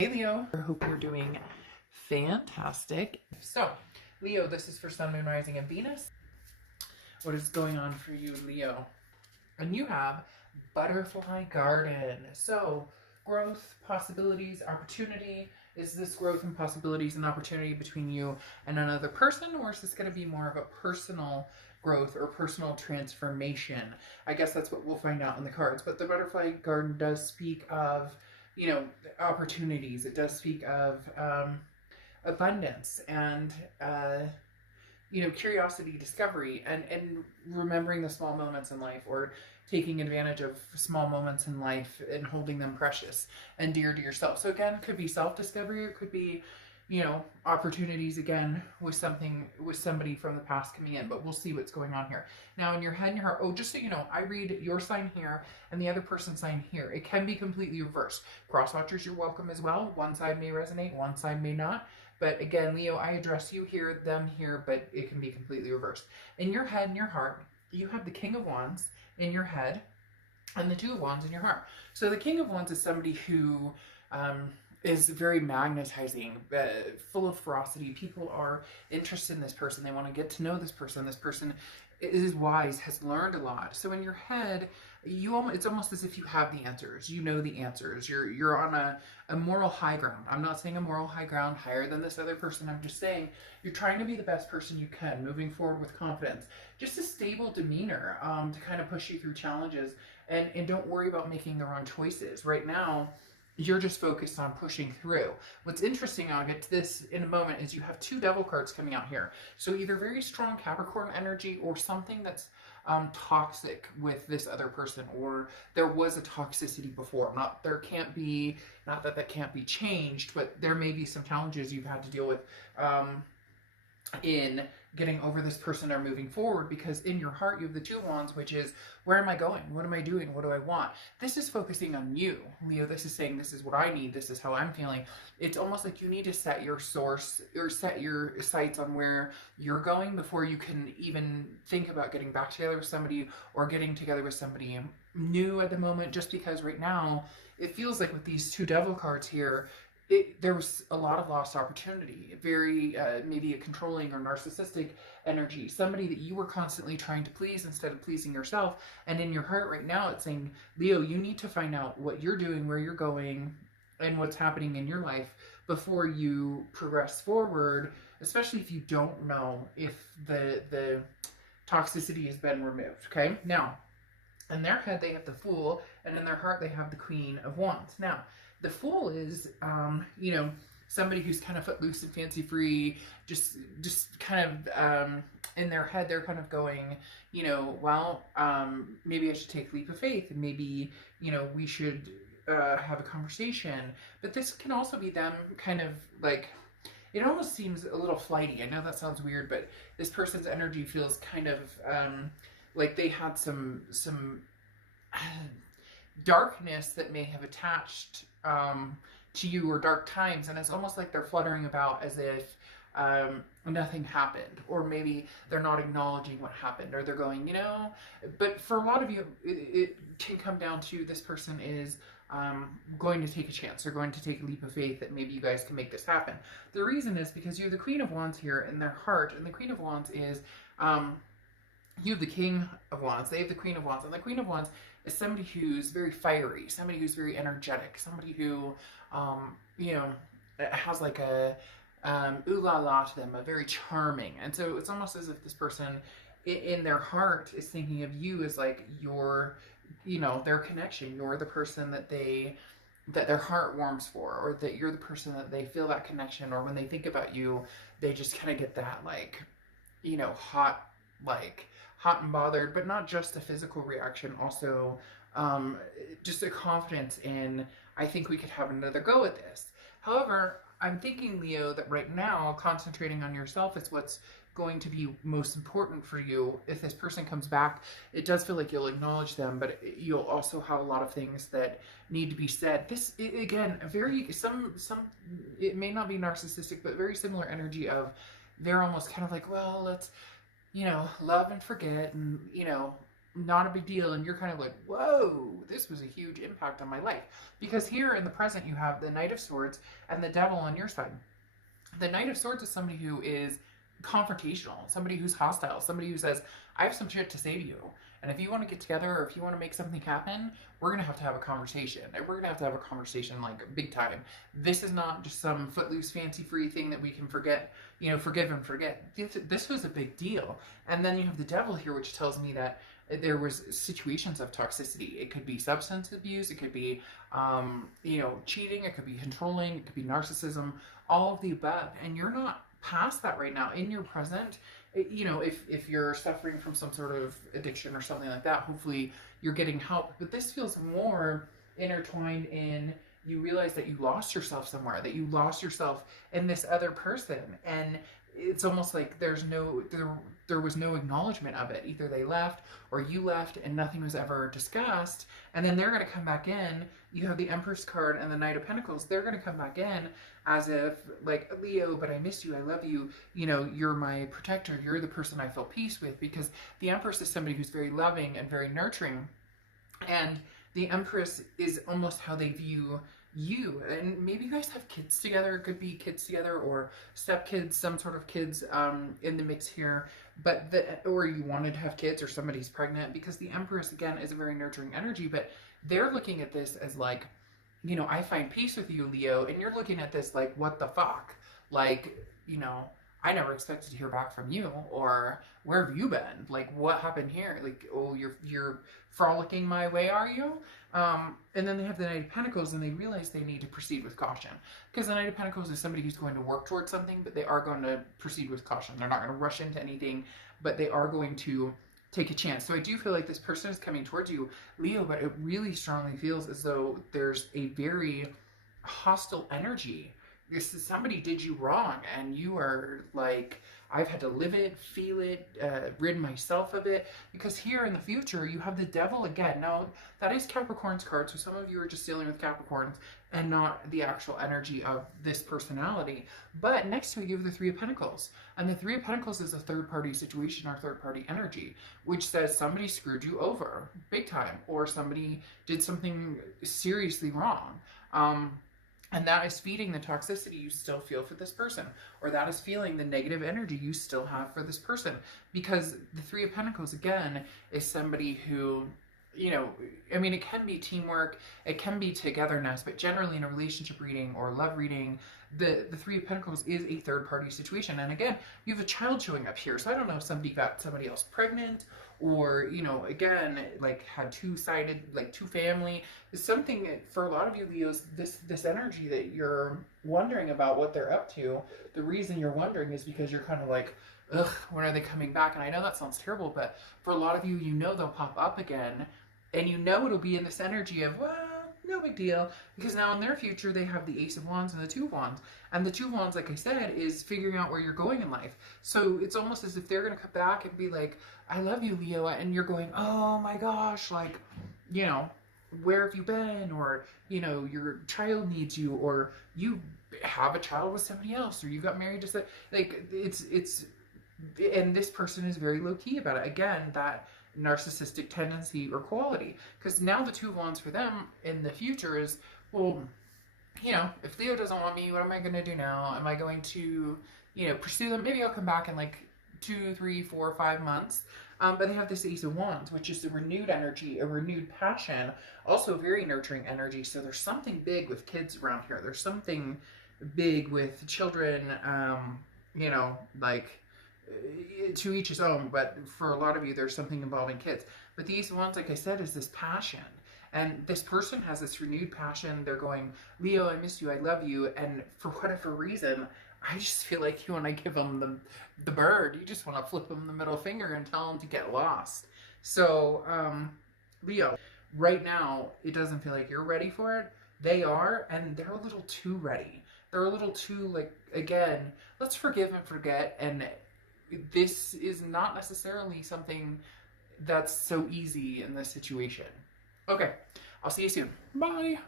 Hey Leo, I hope you're doing fantastic. So, Leo, this is for Sun, Moon, Rising, and Venus. What is going on for you, Leo? And you have Butterfly Garden. So, growth, possibilities, opportunity. Is this growth and possibilities and opportunity between you and another person, or is this going to be more of a personal growth or personal transformation? I guess that's what we'll find out in the cards. But the Butterfly Garden does speak of, opportunities. It does speak of abundance and curiosity, discovery, and remembering the small moments in life, or taking advantage of small moments in life and holding them precious and dear to yourself. So again, it could be self-discovery, or it could be, opportunities again with somebody from the past coming in, but we'll see what's going on here. Now in your head and your heart, oh, just so you know, I read your sign here and the other person's sign here. It can be completely reversed. Cross watchers, you're welcome as well. One side may resonate, one side may not. But again, Leo, I address you here, them here, but it can be completely reversed. In your head and your heart, you have the King of Wands in your head and the Two of Wands in your heart. So the King of Wands is somebody who is very magnetizing, full of ferocity. People are interested in this person. They want to get to know this person. This person is wise, has learned a lot. So in your head, it's almost as if you have the answers. You know the answers. You're on a moral high ground. I'm not saying a moral high ground higher than this other person. I'm just saying you're trying to be the best person you can, moving forward with confidence. Just a stable demeanor to kind of push you through challenges, and don't worry about making the wrong choices. Right now, you're just focused on pushing through. What's interesting, I'll get to this in a moment, is you have two devil cards coming out here. So either very strong Capricorn energy, or something that's toxic with this other person, or there was a toxicity before. Not that that can't be changed, but there may be some challenges you've had to deal with in getting over this person or moving forward, because in your heart you have the Two of Wands, which is, where am I going? What am I doing? What do I want? This is focusing on you, Leo. This is saying, this is what I need. This is how I'm feeling. It's almost like you need to set your source, or set your sights on where you're going before you can even think about getting back together with somebody, or getting together with somebody new at the moment, just because right now it feels like with these two devil cards here, there was a lot of lost opportunity, very maybe a controlling or narcissistic energy, somebody that you were constantly trying to please instead of pleasing yourself. And in your heart right now, it's saying, Leo, you need to find out what you're doing, where you're going, and what's happening in your life before you progress forward, especially if you don't know if the toxicity has been removed, okay? Now, in their head, they have the Fool, and in their heart, they have the Queen of Wands. Now, the Fool is, somebody who's kind of footloose and fancy-free, just kind of, in their head, they're kind of going, well, maybe I should take a leap of faith, and maybe, we should have a conversation. But this can also be them kind of like, it almost seems a little flighty. I know that sounds weird, but this person's energy feels kind of like they had some darkness that may have attached to you, or dark times, and it's almost like they're fluttering about as if nothing happened, or maybe they're not acknowledging what happened, or they're going, but for a lot of you, it can come down to, this person is going to take a chance, or going to take a leap of faith that maybe you guys can make this happen. The reason is because you have the Queen of Wands here in their heart, and the Queen of Wands is, you have the King of Wands, they have the Queen of Wands, and the Queen of Wands is somebody who's very fiery, somebody who's very energetic, somebody who, has like a ooh la la to them, a very charming. And so it's almost as if this person in their heart is thinking of you as like your, their connection. You're the person that their heart warms for, or that you're the person that they feel that connection, or when they think about you, they just kind of get that like, hot and bothered, but not just a physical reaction, also just a confidence in, I think we could have another go at this. However, I'm thinking, Leo, that right now, concentrating on yourself is what's going to be most important for you. If this person comes back, it does feel like you'll acknowledge them, but you'll also have a lot of things that need to be said. This, again, it may not be narcissistic, but very similar energy of, they're almost kind of like, well, let's, love and forget, and, not a big deal, and you're kind of like, whoa, this was a huge impact on my life. Because here in the present, you have the Knight of Swords and the Devil on your side. The Knight of Swords is somebody who is confrontational, somebody who's hostile, somebody who says, I have some shit to say to you. And if you want to get together or if you want to make something happen, we're going to have a conversation. And we're going to have a conversation like big time. This is not just some footloose, fancy free thing that we can forget, you know, forgive and forget. This was a big deal. And then you have the Devil here, which tells me that there was situations of toxicity. It could be substance abuse. It could be, you know, cheating. It could be controlling. It could be narcissism, all of the above. And you're not past that right now. In your present, you know, if you're suffering from some sort of addiction or something like that, hopefully you're getting help. But this feels more intertwined in, you realize that you lost yourself somewhere, that you lost yourself in this other person. And it's almost like there was no acknowledgement of it. Either they left or you left and nothing was ever discussed. And then they're going to come back in. You have the Empress card and the Knight of Pentacles. They're going to come back in as if, like, Leo, but I miss you, I love you, you know, you're my protector, you're the person I feel peace with. Because the Empress is somebody who's very loving and very nurturing. And the Empress is almost how they view you. And maybe you guys have kids together. It could be kids together or stepkids, some sort of kids in the mix here. But or you wanted to have kids or somebody's pregnant, because the Empress, again, is a very nurturing energy. But they're looking at this as like, you know, I find peace with you, Leo. And you're looking at this like, what the fuck? Like, you know, I never expected to hear back from you, or where have you been? Like, what happened here? Like, oh, you're frolicking my way, are you? And then they have the Knight of Pentacles, and they realize they need to proceed with caution. Because the Knight of Pentacles is somebody who's going to work towards something, but they are going to proceed with caution. They're not going to rush into anything, but they are going to take a chance. So I do feel like this person is coming towards you, Leo, but it really strongly feels as though there's a very hostile energy. This is, somebody did you wrong, and you are like, I've had to live it, feel it, rid myself of it. Because here in the future, you have the Devil again. Now, that is Capricorn's card, so some of you are just dealing with Capricorns and not the actual energy of this personality. But next to it, you have the Three of Pentacles. And the Three of Pentacles is a third-party situation or third-party energy, which says somebody screwed you over big time, or somebody did something seriously wrong. And that is feeding the toxicity you still feel for this person. Or that is feeling the negative energy you still have for this person. Because the Three of Pentacles, again, is somebody who, you know, I mean, it can be teamwork, it can be togetherness, but generally in a relationship reading or love reading, the Three of Pentacles is a third-party situation. And again, you have a child showing up here. So I don't know if somebody got somebody else pregnant, or, you know, again, like had two-sided, like two family. Something for a lot of you Leos, this energy that you're wondering about what they're up to, the reason you're wondering is because you're kind of like, ugh, when are they coming back? And I know that sounds terrible, but for a lot of you, you know they'll pop up again, and you know it'll be in this energy of, well, no big deal, because now in their future they have the Ace of Wands and the Two of Wands. And the Two of Wands, like I said, is figuring out where you're going in life. So it's almost as if they're going to come back and be like, I love you, Leo, and you're going, oh my gosh, like, you know, where have you been? Or, you know, your child needs you, or you have a child with somebody else, or you got married to some, like, it's, and this person is very low-key about it. Again, that narcissistic tendency or quality. Because now the Two of Wands for them in the future is, well, you know, if Leo doesn't want me, what am I going to do now? Am I going to, you know, pursue them? Maybe I'll come back in like 2, 3, 4, 5 months. But they have this Ace of Wands, which is a renewed energy, a renewed passion, also very nurturing energy. So there's something big with kids around here. There's something big with children, you know, like, to each his own, but for a lot of you, there's something involving kids. But the Ace of Wands, like I said, is this passion. And this person has this renewed passion. They're going, Leo, I miss you, I love you. And for whatever reason, I just feel like you want to give them the bird. You just want to flip them the middle finger and tell them to get lost. So, Leo, right now, it doesn't feel like you're ready for it. They are, and they're a little too ready. They're a little too, like, again, let's forgive and forget. And this is not necessarily something that's so easy in this situation. Okay, I'll see you soon. Bye.